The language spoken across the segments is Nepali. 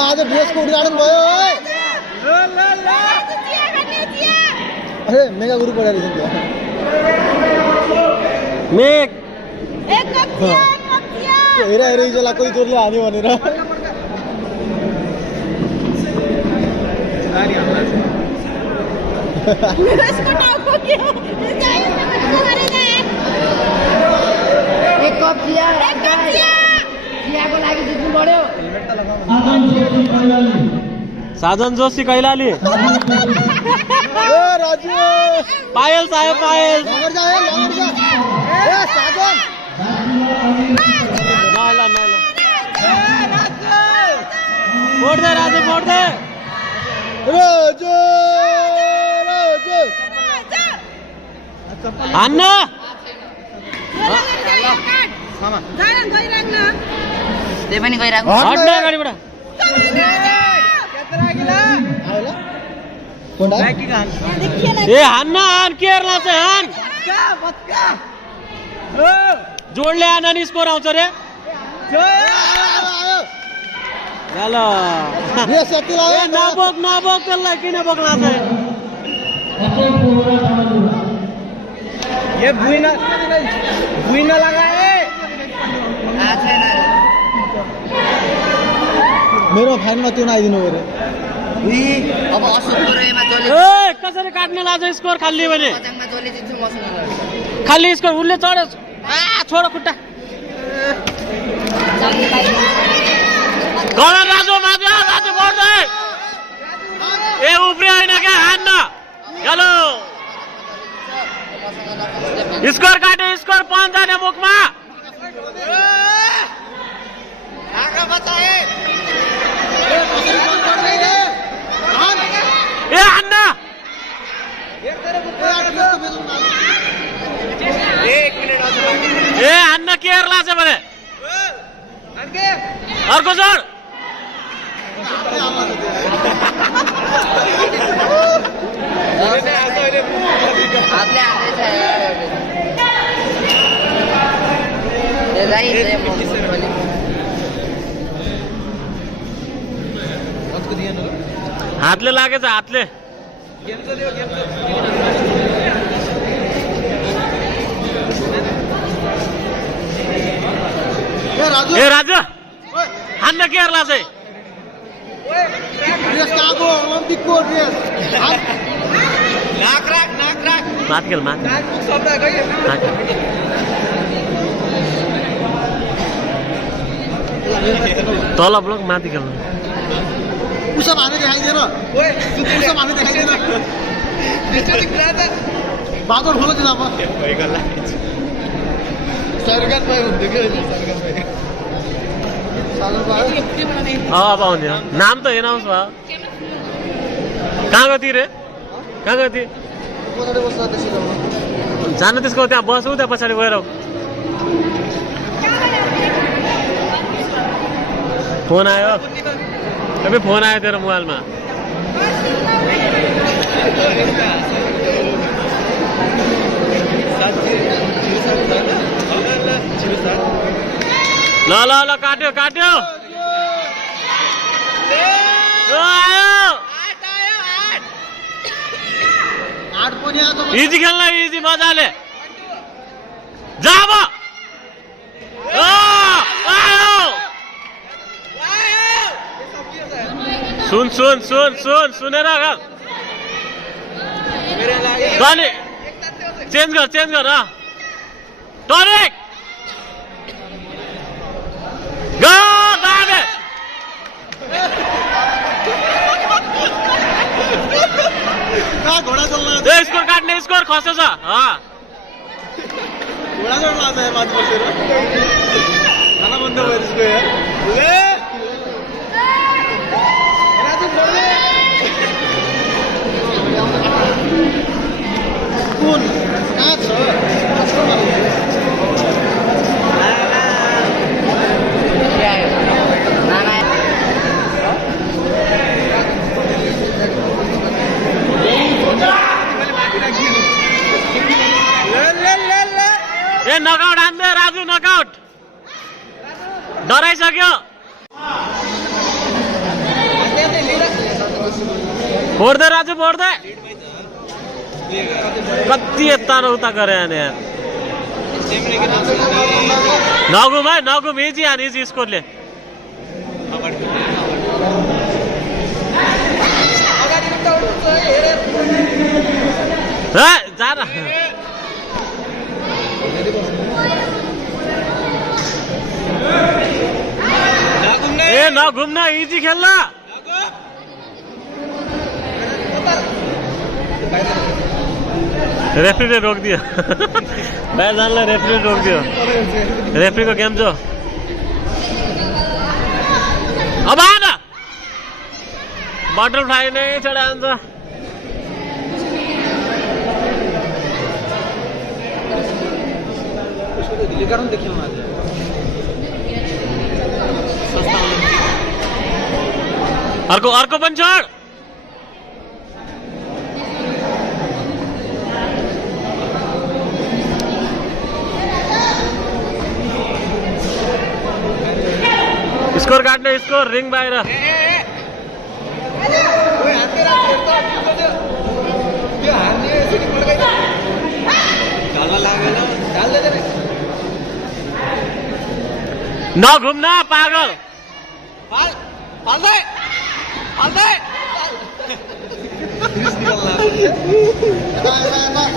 आज ड्रेसको उद्घाटन भयो अरे मेगा गुरु पढाएर रहेछ मेक हेरा हेरा इजोला कोही जोरले हान्यो भनेर एक कप चियाको लागि जित्नु पर्यो साधन जोशी कैलाली पायल साहेब पायल मोड़ दे राजू मोड़ दे अन्ना त्यही पनि गइरहेको हट्ने गाडीबाट ए हान्न हान केरला चाहिँ हान जोडले आना नि स्कोर आउँछ रे नबोक नबोक त्यसलाई किन बोक्ला चाहिँ बुइन लगाए मेरो फाइनमा त्यो नआइदिनु अरे अब कसरी काट्ने लाग्छ स्कोर खाली भने खाली स्कोर उसले चढ्यो छोड खुट्टा गलत राजु माथि राजु बढ्दै ए उफ्रे होइन क्या हान्न हेलो स्कोर काटे स्कोर 5 जाने मुखमा ए हान्न ए हान्न केरला छ भने अर्को जोड हातले लागेछ हातले ए राजु हान्न केरला चाहिँ माथि खेल माथि तल ब्लक माथि खेल्नु उसब हाने देखाइदिएन उसब हाने देखाइदिएन बादर खोलो चाहिँ अब अब आउँदैन नाम त एनाउन्स भयो कहाँ गयो रे कहाँ गयो जानु त्यसको त्यहाँ बसौ त्यहाँ पछाडि गएर फोन आयो अबे फोन आयो तेरो मोबाइलमा ल ल ल काट्यो काट्यो इजी खेल्न इजी मजाले जाब सुन सुन सुन सुन सुनेर चेन्ज गर टरेक घोडा चल्न स्कोर काट्ने स्कोर खसेछ घोडा चढ्न लाग्छ माथि बसेर खाना बन्द भइसक्यो कुन कहाँ छ ए नकआउट हान्दै राजु नकआउट डराइसक्यो फोड्दै राजु फोड्दै कति यता र उता गरे यार नगुम है नगुम इजी हान इजी स्कोरले जा न ए नघुम्न इजी खेल्न रेफ्रीले रोकिदियो बाहिर जानलाई रेफ्रीले रोकिदियो रेफ्रीको गेम जो अब आएन बटरफ्लाई नै चढान्छ अर्को अर्को पनि छोड स्कोर काट्ने स्कोर रिङ बाहिर नघुम्न पागल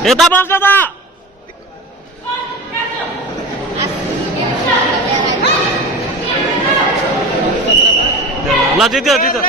यता बस्छ त ल जित्यो जित्यो